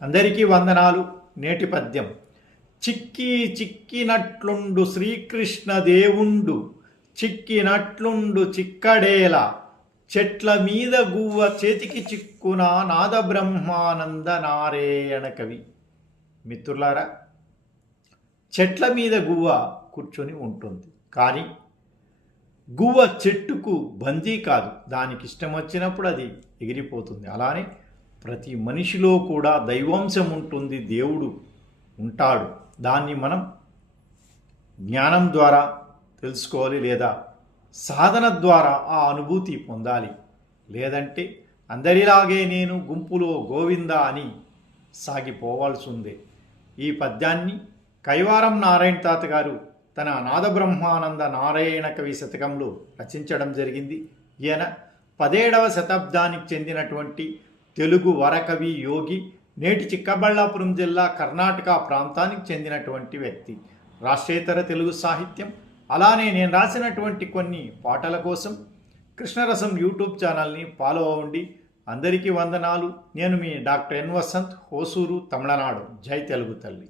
అందరికీ వందనాలు. నేటి పద్యం. చిక్కి చిక్కినట్లుండు శ్రీకృష్ణ దేవుండు, చిక్కినట్లుండు చిక్కడేల, చెట్ల మీద గువ్వ చేతికి చిక్కున నాద బ్రహ్మానంద నారాయణ కవి. మిత్రులారా, చెట్ల మీద గువ్వ కూర్చొని ఉంటుంది, కానీ గువ్వ చెట్టుకు బందీ కాదు. దానికి ఇష్టం వచ్చినప్పుడు అది ఎగిరిపోతుంది. అలానే ప్రతి మనిషిలో కూడా దైవాంశం ఉంటుంది, దేవుడు ఉంటాడు. దాన్ని మనం జ్ఞానం ద్వారా తెలుసుకోవాలి, లేదా సాధన ద్వారా ఆ అనుభూతి పొందాలి. లేదంటే అందరిలాగే నేను గుంపులో గోవింద అని సాగిపోవాల్సి ఉంది. ఈ పద్యాన్ని కైవారం నారాయణ తాత గారు తన నాదబ్రహ్మానంద నారాయణ కవి శతకంలో రచించడం జరిగింది. ఈయన 17వ శతాబ్దానికి చెందినటువంటి తెలుగు వరకవి, యోగి. నేటి చిక్కబళ్ళాపురం జిల్లా కర్ణాటక ప్రాంతానికి చెందినటువంటి వ్యక్తి. రాష్ట్రేతర తెలుగు సాహిత్యం, అలానే నేను రాసినటువంటి కొన్ని పాటల కోసం కృష్ణరసం యూట్యూబ్ ఛానల్ని ఫాలో అవ్వండి. అందరికీ వందనాలు. నేను మీ డాక్టర్ ఎన్ వసంత్, హోసూరు, తమిళనాడు. జై తెలుగు తల్లి.